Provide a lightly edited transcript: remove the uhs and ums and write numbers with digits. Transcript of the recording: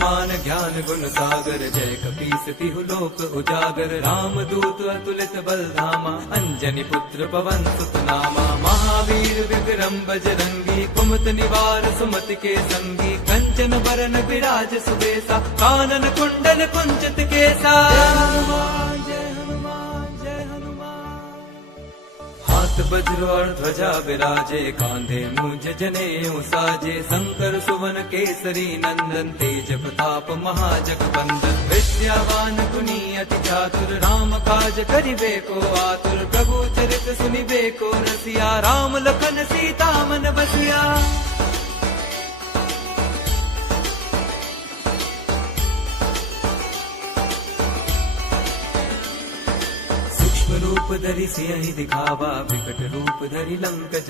समान ज्ञान गुण सागर, जय कपीस तिहु लोक उजागर। राम दूत अतुलित बल धामा, अंजनी पुत्र पवन सुत नामा। महावीर विक्रम बजरंगी, कुमत निवार सुमति के संगी। कंचन बरन विराज सुबेसा, कानन कुंडल कुंचित केसा। हाथ वज्र और ध्वजा विराजे, कांधे मूंज जनेऊ साजे। शंकर सुवन केसरी नंदन, तेज प्रताप महाजगवंदन। विद्यावान गुणी अति चातुर, राम काज करिबे को आतुर। प्रभु चरित सुनिबे को रसिया, राम लखन सीता मन बसिया। रूप धरि सियहि दिखावा, विकट रूप धरि लंक